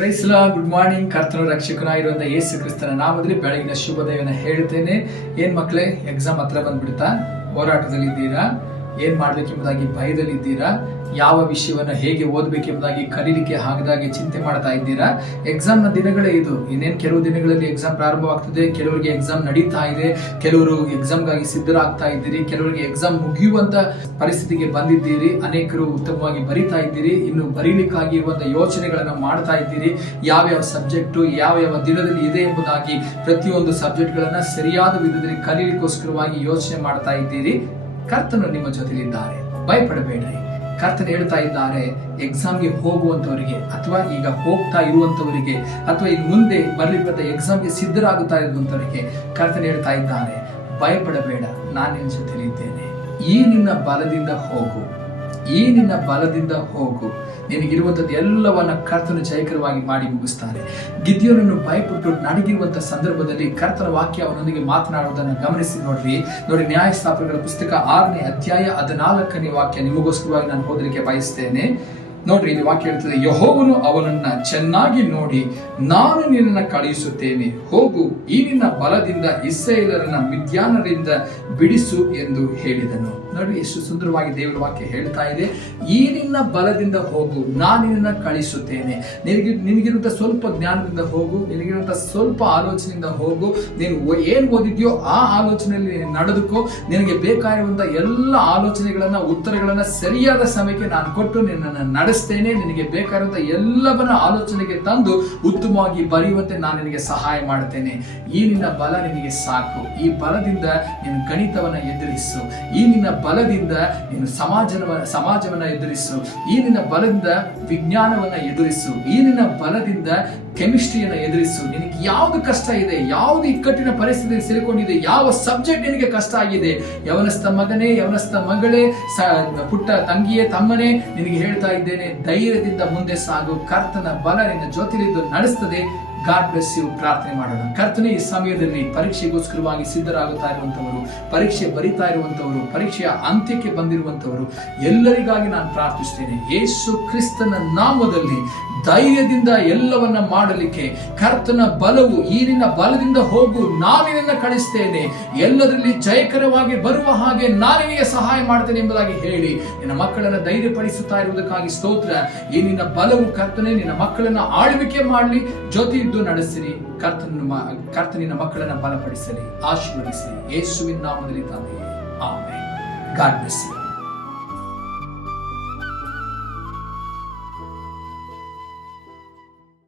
Price lord, good morning. ಕರ್ತನ ರಕ್ಷಕನಾಗಿರುವಂತಹ ಯೇಸು ಕ್ರಿಸ್ತನ ನಾಮದಲ್ಲಿ ಬೆಳಗಿನ ಶುಭೋದಯವನ್ನು ಹೇಳ್ತೇನೆ. ಏನ್ ಮಕ್ಕಳೇ, ಎಕ್ಸಾಮ್ ಹತ್ರ ಬಂದ್ಬಿಡ್ತಾ? ಹೋರಾಟದಲ್ಲಿದ್ದೀರಾ? ಏನ್ ಮಾಡ್ಬೇಕೆಂಬುದಾಗಿ ಭಯದಲ್ಲಿದ್ದೀರಾ? ಯಾವ ವಿಷಯವನ್ನ ಹೇಗೆ ಓದಬೇಕೆಂಬುದಾಗಿ ಕಲೀಲಿಕ್ಕೆ ಆಗದಾಗೆ ಚಿಂತೆ ಮಾಡ್ತಾ ಇದ್ದೀರಾ? ಎಕ್ಸಾಮ್ ನ ದಿನಗಳೇ ಇದು. ಇನ್ನೇನು ಕೆಲವು ದಿನಗಳಲ್ಲಿ ಎಕ್ಸಾಮ್ ಪ್ರಾರಂಭವಾಗ್ತದೆ. ಕೆಲವರಿಗೆ ಎಕ್ಸಾಮ್ ನಡೀತಾ ಇದೆ, ಕೆಲವರು ಎಕ್ಸಾಮ್ಗಾಗಿ ಸಿದ್ಧರಾಗ್ತಾ ಇದ್ದೀರಿ, ಕೆಲವರಿಗೆ ಎಕ್ಸಾಮ್ ಮುಗಿಯುವಂತ ಪರಿಸ್ಥಿತಿಗೆ ಬಂದಿದ್ದೀರಿ, ಅನೇಕರು ಉತ್ತಮವಾಗಿ ಬರಿತಾ ಇದ್ದೀರಿ, ಇನ್ನು ಬರೀಲಿಕ್ಕಾಗಿ ಇರುವಂತಹ ಯೋಚನೆಗಳನ್ನ ಮಾಡ್ತಾ ಇದ್ದೀರಿ. ಯಾವ್ಯಾವ ಸಬ್ಜೆಕ್ಟ್ ಯಾವ ದಿನದಲ್ಲಿ ಇದೆ ಎಂಬುದಾಗಿ ಪ್ರತಿಯೊಂದು ಸಬ್ಜೆಕ್ಟ್ ಗಳನ್ನ ಸರಿಯಾದ ವಿಧದಲ್ಲಿ ಕಲೀಲಿಕ್ಕೋಸ್ಕರವಾಗಿ ಯೋಚನೆ ಮಾಡ್ತಾ ಇದ್ದೀರಿ. ಕರ್ತನು ನಿಮ್ಮ ಜೊತೆಲಿದ್ದಾರೆ, ಭಯಪಡಬೇಡ್ರಿ. ಕರ್ತನ ಹೇಳ್ತಾ ಇದ್ದಾರೆ, ಎಕ್ಸಾಮ್ಗೆ ಹೋಗುವಂತವರಿಗೆ ಅಥವಾ ಈಗ ಹೋಗ್ತಾ ಇರುವಂತವರಿಗೆ ಅಥವಾ ಇನ್ನು ಮುಂದೆ ಬರ್ಲಿಕ್ಕೆ ಎಕ್ಸಾಮ್ಗೆ ಸಿದ್ಧರಾಗುತ್ತಾ ಇರುವಂತವರಿಗೆ ಕರ್ತನ ಹೇಳ್ತಾ ಇದ್ದಾರೆ, ಭಯಪಡಬೇಡ, ನಾನು ನಿನ್ನ ಜೊತೆಲಿ ಇದ್ದೇನೆ. ಈ ನಿನ್ನ ಬಲದಿಂದ ಹೋಗು, ಈ ನಿನ್ನ ಬಲದಿಂದ ಹೋಗು. ನಿನಗಿರುವಂಥದ್ದು ಎಲ್ಲವನ್ನ ಕರ್ತನು ಜಯಕರವಾಗಿ ಮಾಡಿ ಮುಗಿಸ್ತಾನೆ. ಗಿದ್ಯೋನನ್ನು ಭಯಪಟ್ಟು ನಡಗಿರುವಂತಹ ಸಂದರ್ಭದಲ್ಲಿ ಕರ್ತನ ವಾಕ್ಯ ಅವನೊಂದಿಗೆ ಮಾತನಾಡುವುದನ್ನು ಗಮನಿಸಿ ನೋಡಿ. ನ್ಯಾಯಸ್ಥಾಪಕರ ಪುಸ್ತಕ 6ನೇ ಅಧ್ಯಾಯ 14ನೇ ವಾಕ್ಯ ನಿಮಗೋಸ್ಕರವಾಗಿ ನಾನು ಓದಲಿಕ್ಕೆ ಬಯಸ್ತೇನೆ. ನೋಡ್ರಿ, ಇಲ್ಲಿ ವಾಕ್ಯ ಹೇಳ್ತದೆ, ಯೆಹೋವನು ಅವನನ್ನ ಚೆನ್ನಾಗಿ ನೋಡಿ, ನಾನು ನಿನ್ನನ್ನು ಕಳುಹಿಸುತ್ತೇನೆ, ಹೋಗು, ಈ ನಿನ್ನ ಬಲದಿಂದ ಇಸ್ರಾಯೇಲರನ್ನ ಮಿದ್ಯಾನರಿಂದ ಬಿಡಿಸು ಎಂದು ಹೇಳಿದನು. ನೋಡಿ, ಎಷ್ಟು ಸುಂದರವಾಗಿ ದೇವರ ವಾಕ್ಯ ಹೇಳ್ತಾ ಇದೆ. ಈ ನಿನ್ನ ಬಲದಿಂದ ಹೋಗು, ನಾನು ನಿನ್ನನ್ನು ಕಳಿಸುತ್ತೇನೆ. ನಿನಗಿರುವಂತ ಸ್ವಲ್ಪ ಜ್ಞಾನದಿಂದ ಹೋಗು, ನಿನಗಿರುವಂತ ಸ್ವಲ್ಪ ಆಲೋಚನೆಯಿಂದ ಹೋಗು. ನೀನು ಏನ್ ಓದಿದ್ಯೋ ಆ ಆಲೋಚನೆಯಲ್ಲಿ ನಡೆದುಕೋ. ನಿನಗೆ ಬೇಕಾಗಿರುವಂತ ಎಲ್ಲ ಆಲೋಚನೆಗಳನ್ನ, ಉತ್ತರಗಳನ್ನ ಸರಿಯಾದ ಸಮಯಕ್ಕೆ ನಾನು ಕೊಟ್ಟು ನಿನ್ನನ್ನು ನಡೆಸ್ತೇನೆ. ನಿನಗೆ ಬೇಕಾಗಿರುವಂತ ಎಲ್ಲವನ್ನ ಆಲೋಚನೆಗೆ ತಂದು ಉತ್ತಮವಾಗಿ ಬರೆಯುವಂತೆ ನಾನು ನಿನಗೆ ಸಹಾಯ ಮಾಡುತ್ತೇನೆ. ಈ ನಿನ್ನ ಬಲ ನಿನಗೆ ಸಾಕು. ಈ ಬಲದಿಂದ ನೀನು ಗಣಿತವನ್ನ ಎದುರಿಸು. ಈ ನಿನ್ನ ಬಲದಿಂದ ನೀನು ಸಮಾಜವನ್ನ ಎದುರಿಸು. ಈ ನಿನ್ನ ಬಲದಿಂದ ವಿಜ್ಞಾನವನ್ನ ಎದುರಿಸು. ಈ ನಿನ್ನ ಬಲದಿಂದ ಕೆಮಿಸ್ಟ್ರಿಯನ್ನ ಎದುರಿಸು. ನಿನಗೆ ಯಾವ್ದು ಕಷ್ಟ ಇದೆ, ಯಾವ್ದು ಇಕ್ಕಟ್ಟಿನ ಪರಿಸ್ಥಿತಿ ಸಿಲುಕೊಂಡಿದೆ, ಯಾವ ಸಬ್ಜೆಕ್ಟ್ ನಿನಗೆ ಕಷ್ಟ ಆಗಿದೆ, ಯವನಸ್ಥ ಮಗನೇ, ಯವನಸ್ಥ ಮಗಳೇ, ಪುಟ್ಟ ತಂಗಿಯೇ, ತಮ್ಮನೇ, ನಿನಗೆ ಹೇಳ್ತಾ ಇದ್ದೇನೆ, ಧೈರ್ಯದಿಂದ ಮುಂದೆ ಸಾಗು. ಕರ್ತನ ಬಲ ನಿನ್ನ ಜೊತೆಲಿದ್ದು ನಡೆಸ್ತದೆ. God bless you. ಪ್ರಾರ್ಥನೆ ಮಾಡೋಣ. ಕರ್ತನೇ, ಈ ಸಮಯದಲ್ಲಿ ಪರೀಕ್ಷೆಗೋಸ್ಕರವಾಗಿ ಸಿದ್ಧರಾಗುತ್ತಾ ಇರುವಂತವರು, ಪರೀಕ್ಷೆ ಬರಿತಾ ಇರುವಂತವರು, ಪರೀಕ್ಷೆಯ ಅಂತ್ಯಕ್ಕೆ ಬಂದಿರುವಂತವರು ಎಲ್ಲರಿಗಾಗಿ ನಾನು ಪ್ರಾರ್ಥಿಸ್ತೇನೆ. ಯೇಸು ಕ್ರಿಸ್ತನ ನಾಮದಲ್ಲಿ ಧೈರ್ಯದಿಂದ ಎಲ್ಲವನ್ನ ಮಾಡಲಿಕ್ಕೆ ಕರ್ತನ ಬಲವು, ಈ ನಿನ್ನ ಬಲದಿಂದ ಹೋಗು, ನಾನು ನಿನ್ನನ್ನು ಕಳಿಸ್ತೇನೆ, ಎಲ್ಲದರಲ್ಲಿ ಜಯಕರವಾಗಿ ಬರುವ ಹಾಗೆ ನಾನು ನಿನಗೆ ಸಹಾಯ ಮಾಡ್ತೇನೆ ಎಂಬುದಾಗಿ ಹೇಳಿ ನಿನ್ನ ಮಕ್ಕಳನ್ನ ಧೈರ್ಯಪಡಿಸುತ್ತಾ ಇರುವುದಕ್ಕಾಗಿ ಸ್ತೋತ್ರ. ಈ ನಿನ್ನ ಬಲವು ಕರ್ತನೇ ನಿನ್ನ ಮಕ್ಕಳನ್ನ ಆಳ್ವಿಕೆ ಮಾಡಲಿ, ಜೊತೆ ಇದ್ದು ನಡೆಸಿರಿ. ಕರ್ತನಿನ ಮಕ್ಕಳನ್ನ ಬಲಪಡಿಸಲಿ, ಆಶೀರ್ವದಿಸಲಿ. ಯೇಸುವಿನ ನಾಮದಲ್ಲಿ ತಂದೆಯೇ, ಆಮೆನ್. God bless you.